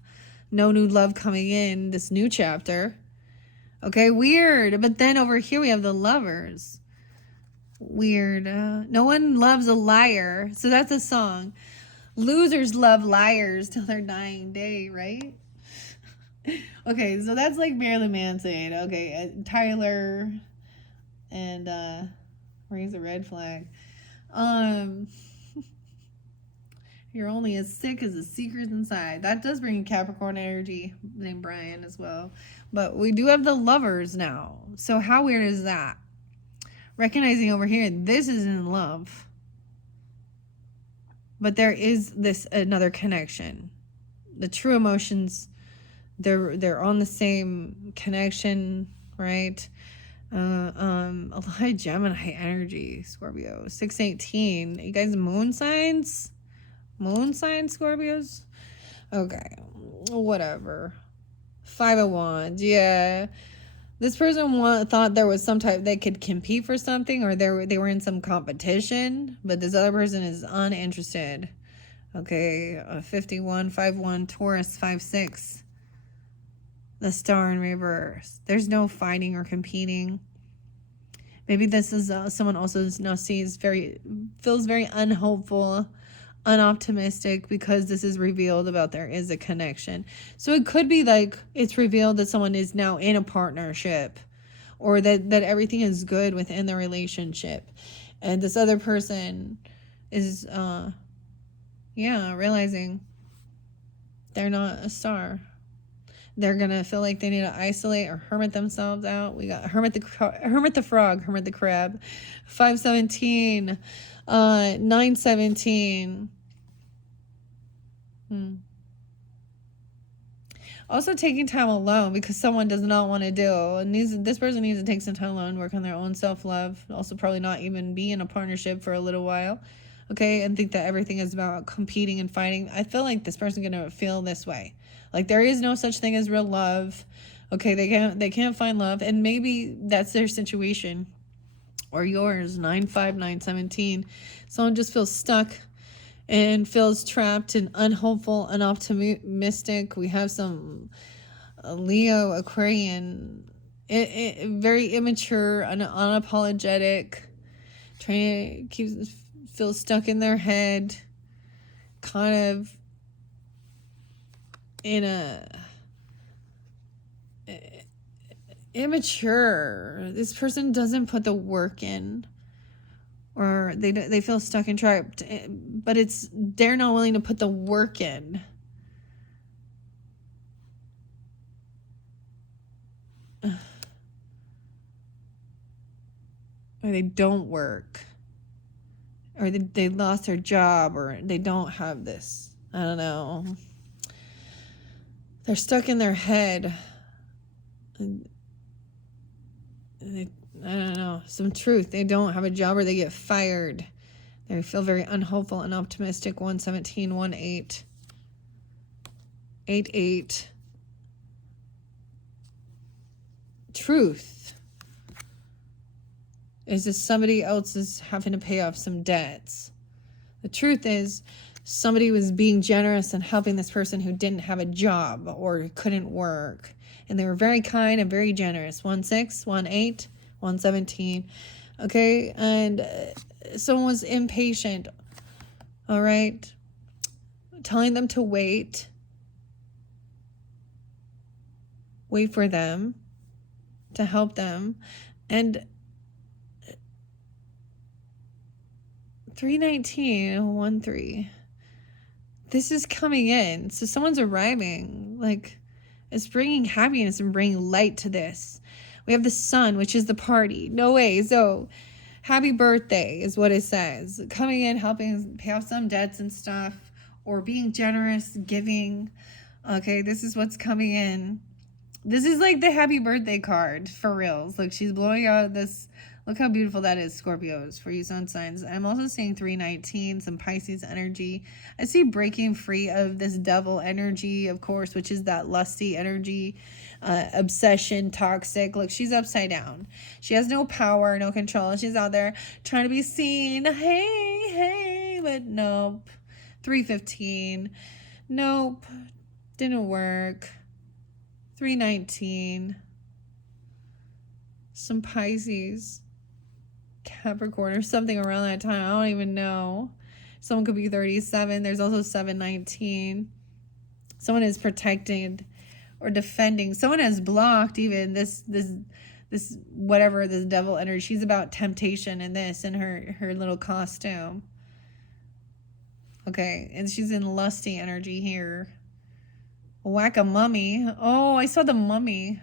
No new love coming in this new chapter. Okay, weird. But then over here we have the Lovers. Weird. No one loves a liar. So that's a song. Losers love liars till their dying day, right? Okay, so that's like Marilyn Manson. Okay, Tyler and raise a red flag. You're only as sick as the secrets inside. That does bring Capricorn energy, named Brian as well. But we do have the Lovers now. So how weird is that? Recognizing over here, this is in love. But there is this another connection. The true emotions, they're on the same connection, right? A lot of Gemini energy, Scorpio. 618. You guys moon signs? Moon signs, Scorpios? Okay. Whatever. 5 of Wands. Yeah. This person thought there was some type they could compete for something, or they were in some competition, but this other person is uninterested. Okay, 51, 5-1, Taurus, 5-6. The star in reverse. There's no fighting or competing. Maybe this is someone also now feels very unhopeful, unoptimistic, because this is revealed about there is a connection. So it could be like it's revealed that someone is now in a partnership, or that everything is good within the relationship, and this other person is realizing they're not a star. They're gonna feel like they need to isolate or hermit themselves out. We got hermit the frog, hermit the crab. 517, 917. Also taking time alone because someone does not want to do, and this person needs to take some time alone, work on their own self-love. Also probably not even be in a partnership for a little while. Okay, and think that everything is about competing and fighting. I feel like this person's gonna feel this way. Like there is no such thing as real love. Okay, they can't find love, and maybe that's their situation. Or yours, 9-5, 9-17. Someone just feels stuck and feels trapped and unhopeful, unoptimistic. We have some Leo, Aquarian, very immature, unapologetic, trying to feel stuck in their head, kind of in a immature. This person doesn't put the work in, or they feel stuck and trapped, but they're not willing to put the work in. Or they don't work, or they lost their job, or they don't have this. I don't know. They're stuck in their head. I don't know. Some truth. They don't have a job, or they get fired. They feel very unhopeful and optimistic. 117, 18, 88. Truth. Is this somebody else is having to pay off some debts? The truth is somebody was being generous and helping this person who didn't have a job or couldn't work. And they were very kind and very generous. 16, 18, 117. Okay, and someone was impatient. All right, telling them to wait for them, to help them. And 319, 13. This is coming in. So someone's arriving. Like, it's bringing happiness and bringing light to this. We have the sun, which is the party. No way. So happy birthday is what it says. Coming in, helping pay off some debts and stuff, or being generous, giving. Okay, this is what's coming in. This is like the happy birthday card for reals. Look, she's blowing out this. Look how beautiful that is, Scorpios, for you sun signs. I'm also seeing 319, some Pisces energy. I see breaking free of this devil energy, of course, which is that lusty energy, obsession, toxic. Look, she's upside down. She has no power, no control. She's out there trying to be seen. Hey, but nope. 315. Nope. Didn't work. 319. Some Pisces, Capricorn, or something around that time. I don't even know. Someone could be 37. There's also 719. Someone is protected or defending. Someone has blocked even this whatever, this devil energy. She's about temptation in this, in her little costume. Okay, and she's in lusty energy here. Whack-a-mummy. Oh, I saw the mummy.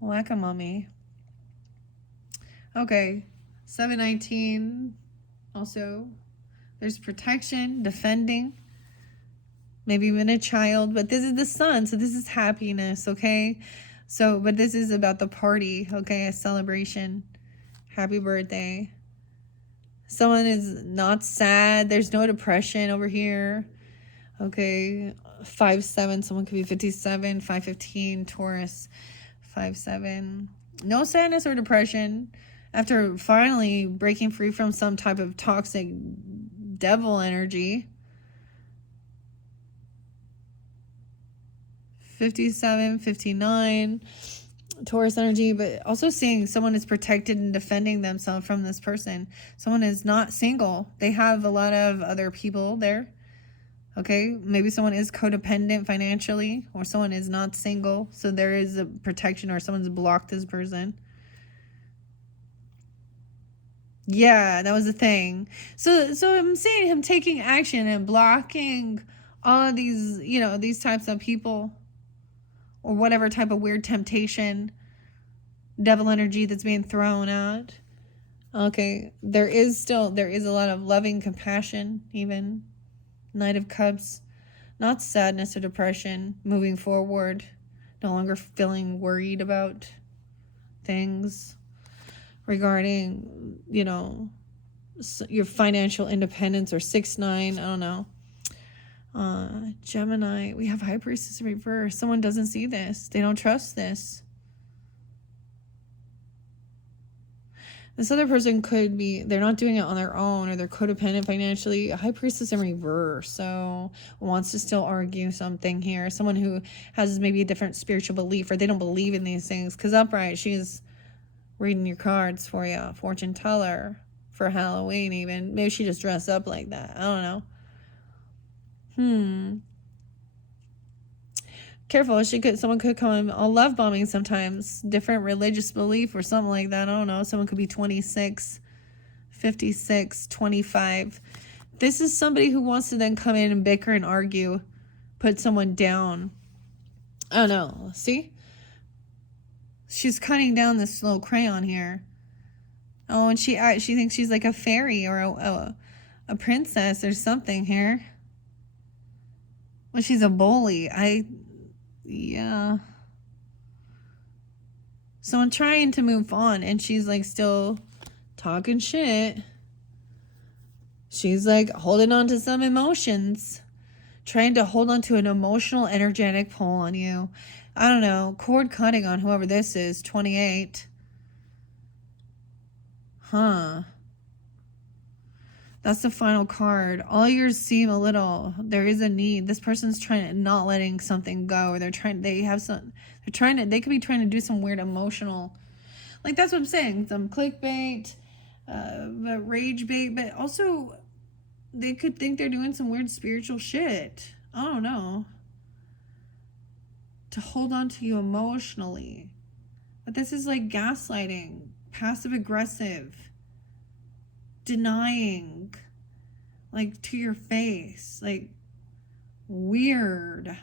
Whack-a-mummy. Okay, 719 also There's protection, defending, maybe even a child, but this is the sun, so this is happiness, okay? So, but this is about the party, okay? A celebration. Happy birthday. Someone is not sad. There's no depression over here. Okay. 5'7", someone could be 57, 5'15", Taurus, 5'7". No sadness or depression after finally breaking free from some type of toxic devil energy. 57, 59, Taurus energy, but also seeing someone is protected and defending themselves from this person. Someone is not single. They have a lot of other people there. Okay, maybe someone is codependent financially, or someone is not single, so there is a protection, or someone's blocked this person. Yeah, that was the thing. So I'm seeing him taking action and blocking all of these, you know, these types of people, or whatever type of weird temptation, devil energy that's being thrown out. Okay, there is a lot of loving compassion, even. Knight of Cups, not sadness or depression, moving forward, no longer feeling worried about things regarding, you know, your financial independence, or 6-9, I don't know. Gemini, we have High Priestess in reverse. Someone doesn't see this. They don't trust this. This other person could be, they're not doing it on their own, or they're codependent financially. High Priestess in reverse, so wants to still argue something here. Someone who has maybe a different spiritual belief, or they don't believe in these things. Because upright, she's reading your cards for you. Fortune teller for Halloween even. Maybe she just dressed up like that. I don't know. Careful, someone could come on love bombing sometimes. Different religious belief or something like that. I don't know. Someone could be 26, 56, 25. This is somebody who wants to then come in and bicker and argue, put someone down. I don't know. See? She's cutting down this little crayon here. Oh, and she thinks she's like a fairy or a princess or something here. Well, she's a bully. Yeah. So I'm trying to move on, and she's like still talking shit. She's like holding on to some emotions, trying to hold on to an emotional, energetic pull on you. I don't know. Cord cutting on whoever this is. 28. Huh. That's the final card. All yours seem a little, there is a need. This person's trying to not letting something go, or they could be trying to do some weird emotional, like that's what I'm saying. Some clickbait, but rage bait, but also they could think they're doing some weird spiritual shit. I don't know. To hold on to you emotionally. But this is like gaslighting, passive aggressive, denying, like to your face, like weird.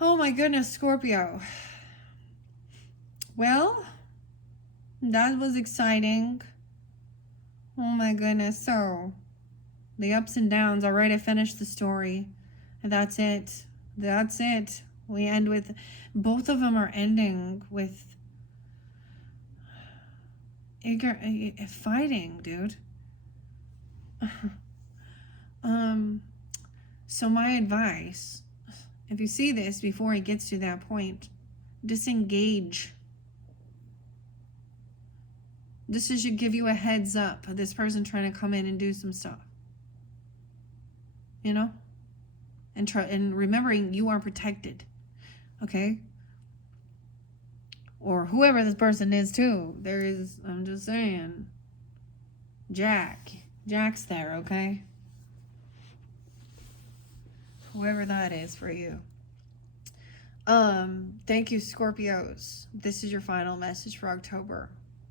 Oh my goodness, Scorpio. Well, that was exciting. Oh my goodness. So the ups and downs. All right, I finished the story, and that's it. We end with, both of them are ending with fighting, dude. So my advice, if you see this before it gets to that point, disengage. This should give you a heads up of this person trying to come in and do some stuff. You know? And remembering you are protected. Okay? Or whoever this person is too. I'm just saying. Jack's there, okay? Whoever that is for you. Thank you, Scorpios. This is your final message for October.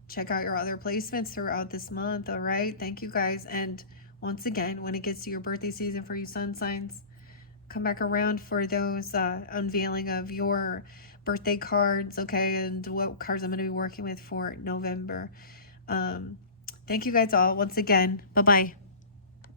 Check out your other placements throughout this month, all right? Thank you, guys. And once again, when it gets to your birthday season for you sun signs, come back around for those unveiling of your birthday cards, okay? And what cards I'm going to be working with for November. Thank you guys all once again. Bye-bye.